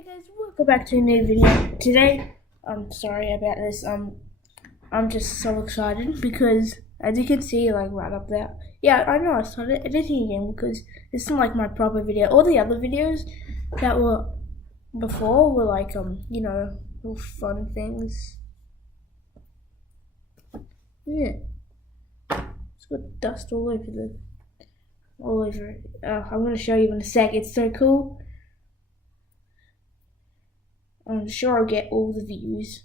Hey guys, welcome back to a new video. Today, I'm sorry about this, I'm just so excited because, as you can see, like right up there, yeah, I know I started editing again because this isn't like my proper video. All the other videos that were before were like, you know, little fun things. Yeah, it's got dust all over it. I'm gonna show you in a sec, it's so cool. I'm sure I'll get all the views.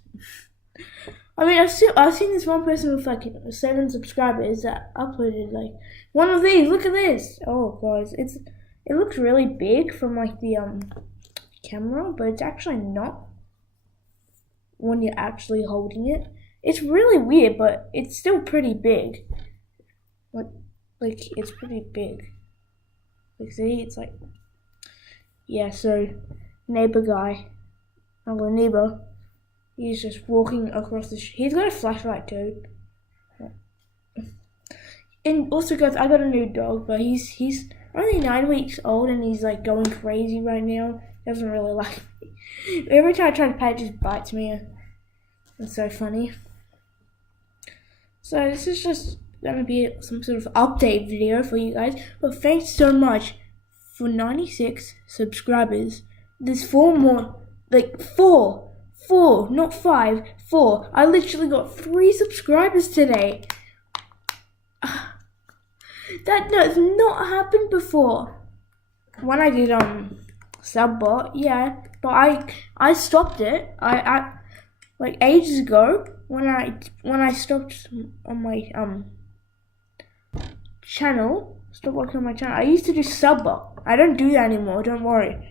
I mean, I've seen this one person with like 7 subscribers that uploaded like one of these. Look at this. Oh guys, it looks really big from like the camera, but it's actually not when you're actually holding it. It's really weird, but it's still pretty big. Like it's pretty big. Like see, it's like, yeah. So neighbor guy. Our neighbor, he's just walking across the he's got a flashlight too. And also guys, I got a new dog, but he's only 9 weeks old and he's like going crazy right now. Doesn't really like me. Every time I try to pet it, just bites me. It's so funny. So this is just gonna be some sort of update video for you guys. But thanks so much for 96 subscribers. There's 4 more. Like 4, not 5, 4. I literally got 3 subscribers today. That does not happen before. When I did subbot, yeah, but I stopped it. I like ages ago when I stopped on my channel. Stopped working on my channel. I used to do subbot. I don't do that anymore. Don't worry.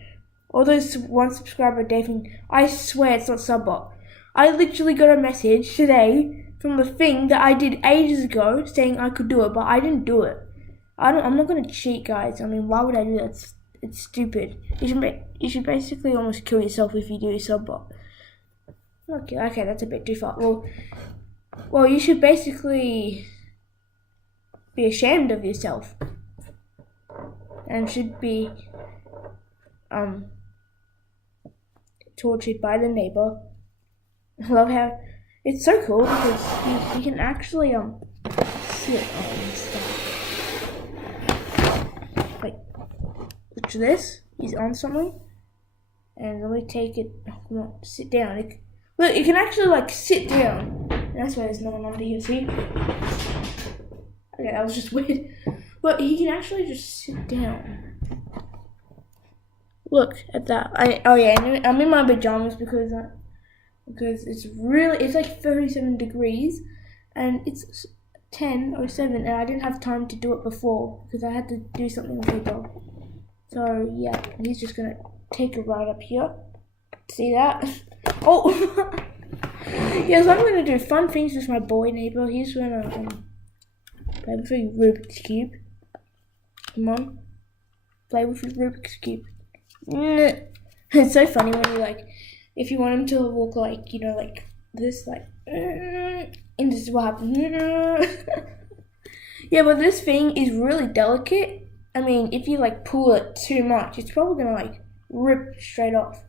All those 1 subscriber David, I swear it's not subbot. I literally got a message today from the thing that I did ages ago saying I could do it, but I didn't do it. I'm not gonna cheat, guys. I mean, why would I do that? It's stupid. You should basically almost kill yourself if you do subbot. Okay, that's a bit too far. Well, you should basically be ashamed of yourself and should be tortured by the neighbor. I love how it's so cool because you can actually sit on stuff. Like, look at this. He's on something, and let me take it. Oh, come on, sit down. Look, you can actually like sit down. And that's why there's no one under here. See? Okay, that was just weird. But he can actually just sit down. Look at that. I'm in my pajamas because it's like 37 degrees and it's 10:07 and I didn't have time to do it before because I had to do something with the dog. So yeah, he's just gonna take a ride up here. See that? Oh yes, I'm gonna do fun things with my boy neighbor. He's gonna play with a Rubik's Cube. Come on. Play with a Rubik's Cube. It's so funny when you like, if you want him to walk like, you know, like this, like, and this is what happens. Yeah, but this thing is really delicate. I mean, if you like pull it too much, it's probably gonna like rip straight off.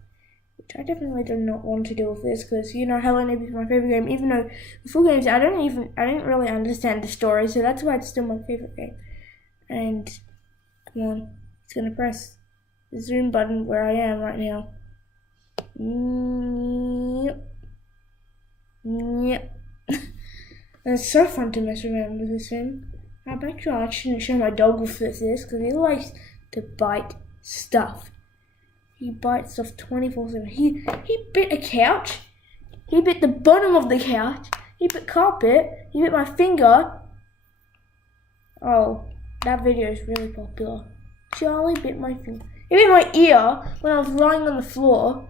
Which I definitely do not want to do with this because, you know, Hello Neighbor is my favorite game. Even though the full games, I didn't really understand the story, so that's why it's still my favorite game. And come on, it's gonna press the zoom button where I am right now. Yep. And it's so fun to mess around with this thing. I'm actually I shouldn't show my dog with this because he likes to bite stuff. He bites stuff 24/7. He bit a couch. He bit the bottom of the couch. He bit carpet. He bit my finger. Oh, that video is really popular. Charlie bit my finger. He bit my ear when I was lying on the floor.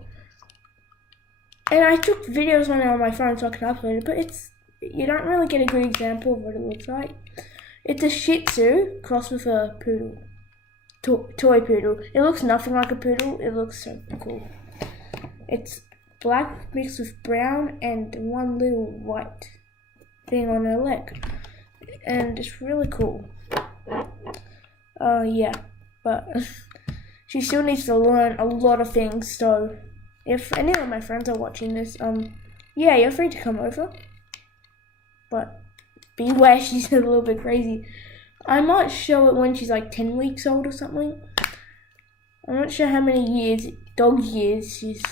And I took videos on my phone so I could upload it, but you don't really get a good example of what it looks like. It's a Shih Tzu crossed with a poodle. Toy poodle. It looks nothing like a poodle. It looks so cool. It's black mixed with brown and one little white thing on her leg. And it's really cool. Yeah, but she still needs to learn a lot of things, so if any of my friends are watching this, yeah, you're free to come over. But beware, she's a little bit crazy. I might show it when she's like 10 weeks old or something. I'm not sure how many dog years she's,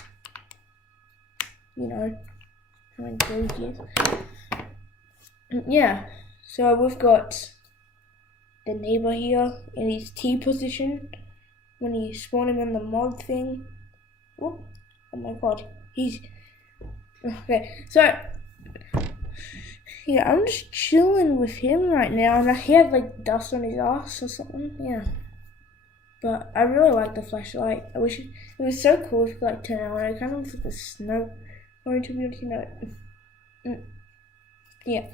how many dog years. Yeah, so we've got the neighbor here in his T position when you spawn him on the mod thing. Oh my god, he's okay. So yeah, I'm just chilling with him right now, and he had like dust on his ass or something. Yeah, but I really like the flashlight. I wish it was so cool if you could like turn it on. It kind of looks like a snow orange, to be honest, Yeah,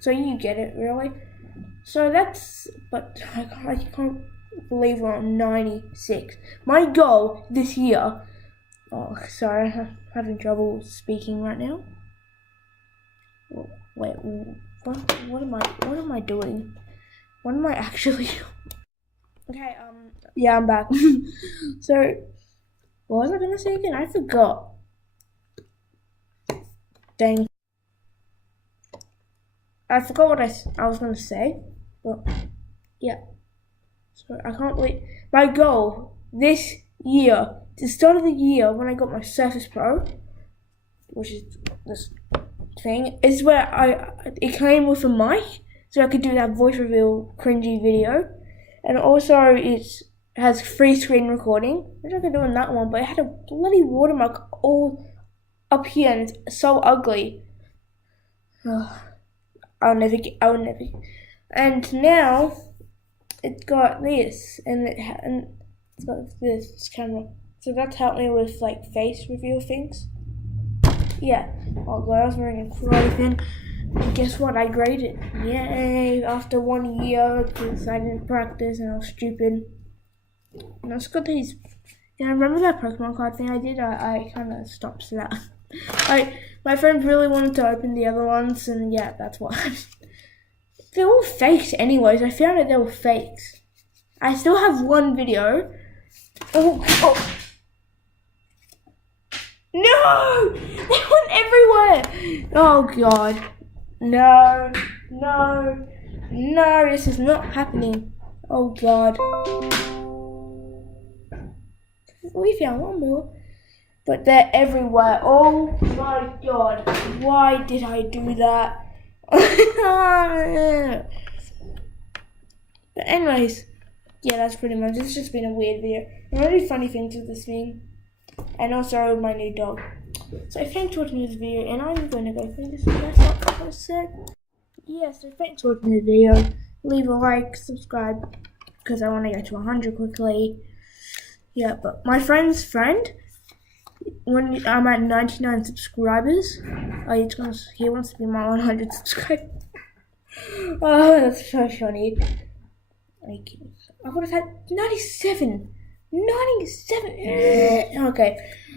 so you get it, really. So but I can't believe we're on 96. My goal this year. Oh, sorry, I'm having trouble speaking right now. Wait, what am I doing? What am I actually Okay, yeah, I'm back. So, what was I gonna say again? I forgot. Dang. I forgot what I was gonna say. But, yeah. So, I can't believe my goal this year, the start of the year, when I got my Surface Pro, which is this thing, is where it came with a mic, so I could do that voice reveal cringy video, and also it has free screen recording, which I could do on that one, but it had a bloody watermark all up here, and it's so ugly. I'll never. And now it's got this, and it's got this camera, so that's helped me with like face reveal things. Yeah. Oh god, I was wearing a clothing. And guess what? I graded. Yay! After 1 year, because I didn't practice and I was stupid. And I just got these. Yeah, I remember that Pokemon card thing I did. I kind of stopped that. My friends really wanted to open the other ones, and yeah, that's why. They're all fakes, anyways. I found out they were fakes. I still have one video. Oh. No! They went everywhere! Oh god. No, this is not happening. Oh god. We found one more. But they're everywhere. Oh my god. Why did I do that? But anyways, yeah, that's pretty much. It's just been a weird video. I'm gonna do funny things with this thing. And also my new dog. So thanks for watching this video, and I'm going to go finish this. That's what I said. Yeah, so thanks for watching the video. Leave a like, subscribe, because I want to get to 100 quickly. Yeah, but my friend's friend, when I'm at 99 subscribers, he wants to be my 100 subscriber. Oh, that's so funny. I would have had 97. 97. Okay,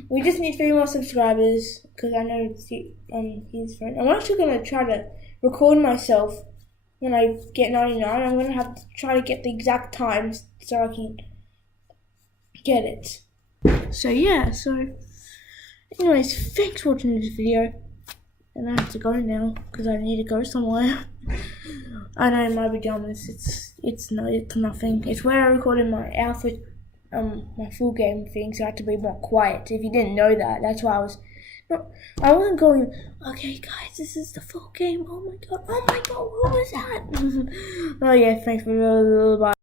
we just need 3 more subscribers because I know his friend. I'm actually gonna try to record myself when I get 99. I'm gonna have to try to get the exact times so I can get it. So yeah. So, anyways, thanks for watching this video, and I have to go now because I need to go somewhere. I know my pajamas. It's nothing. It's where I recorded my outfit. My full game thing, so I had to be more quiet. If you didn't know that, that's why I wasn't going, okay guys, this is the full game, oh my god, who was that? Oh yeah, thanks for bye.